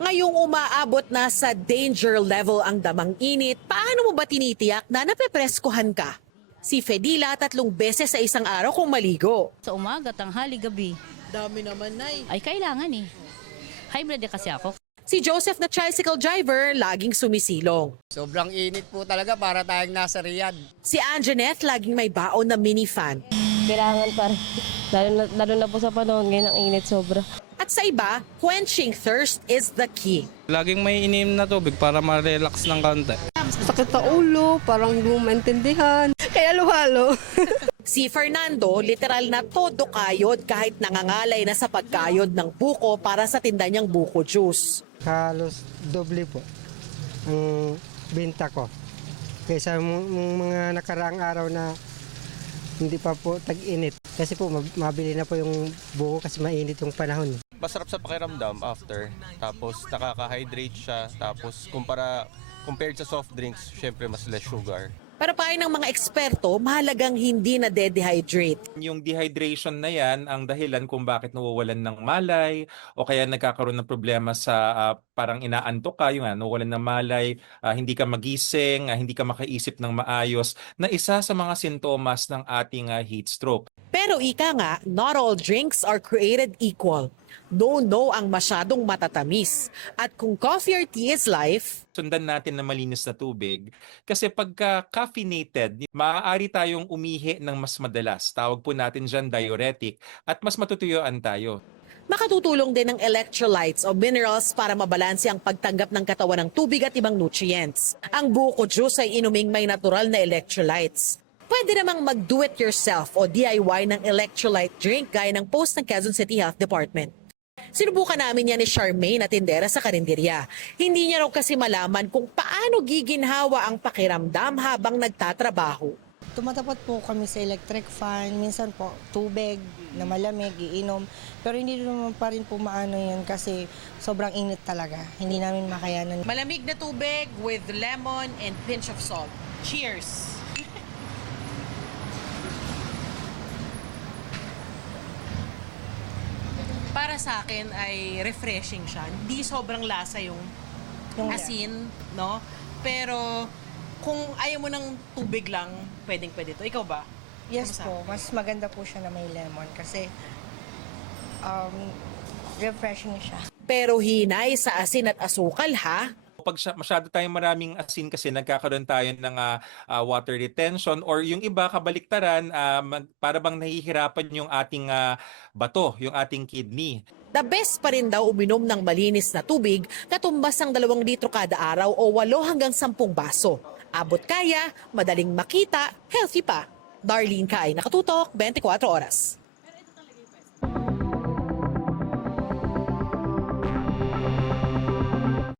Ngayong umaabot na sa danger level ang damang init, paano mo ba tinitiyak na napepreskuhan ka? Si Fedila 3 beses sa isang araw kung maligo. Sa umaga, tanghali, gabi. Dami naman, Nay. Ay, kailangan eh. High blood kasi ako. Si Joseph na tricycle driver, laging sumisilong. Sobrang init po talaga para tayong nasa Riyadh. Si Anjanette, laging may baon na minifan. Kailangan pa rin. Lalo na po sa panahon ngayon ang init sobra. At sa iba, quenching thirst is the key. Laging may iniim na tubig para ma-relax ng konti. Sakit sa ulo, parang hindi mo maintindihan. Kaya luhalo. Si Fernando, literal na todo kayod kahit nangangalay na sa pagkayod ng buko para sa tinda niyang buko juice. Halos doble po ang benta ko. Kaysa mga nakaraang araw na hindi pa po tag-init. Kasi po mabili na po yung buko kasi mainit yung panahon. Masarap sa pakiramdam after. Tapos nakaka-hydrate siya. Tapos compared sa soft drinks, syempre mas less sugar. Para payo ng mga eksperto, mahalagang hindi na de-dehydrate. Yung dehydration na yan ang dahilan kung bakit nawawalan ng malay o kaya nagkakaroon ng problema sa parang inaantok ka, yung nawawalan ng malay, hindi ka magising, hindi ka makaisip ng maayos, na isa sa mga sintomas ng ating heat stroke. Pero ika nga, not all drinks are created equal. No ang masyadong matatamis. At kung coffee or tea is life, Sundan natin na malinis na tubig kasi pagka caffeinated, maaari tayong umihi ng mas madalas. Tawag po natin dyan diuretic at mas matutuyuan tayo. makatutulong din ng electrolytes o minerals para mabalanse ang pagtanggap ng katawan ng tubig at ibang nutrients. Ang buko juice ay inuming may natural na electrolytes. Pwede namang mag-do-it-yourself o DIY ng electrolyte drink gaya ng post ng Quezon City Health Department. Sinubukan namin yan ni Charmaine na tindera sa karinderya. Hindi niya raw kasi malaman kung paano giginhawa ang pakiramdam habang nagtatrabaho. Tumatapat po kami sa electric fan, minsan po tubig na malamig, iinom. Pero hindi naman pa rin po maano yun kasi sobrang init talaga. Hindi namin makayanan. Malamig na tubig with lemon and pinch of salt. Cheers! Para sa akin ay refreshing siya. Hindi sobrang lasa yung asin, no? Pero kung ayaw mo ng tubig lang, pwedeng-pwede to. Ikaw ba? Yes po, mas maganda po siya na may lemon kasi refreshing siya. Pero hinay sa asin at asukal, ha? Pag masyado tayong maraming asin kasi nagkakaroon tayo ng water retention or yung iba kabaliktaran, para bang nahihirapan yung ating bato, yung ating kidney. The best pa rin daw uminom ng malinis na tubig katumbas ng 2 litro kada araw o 8 hanggang 10 baso. Abot kaya, madaling makita, healthy pa. Darlene Kai, Nakatutok, 24 Oras.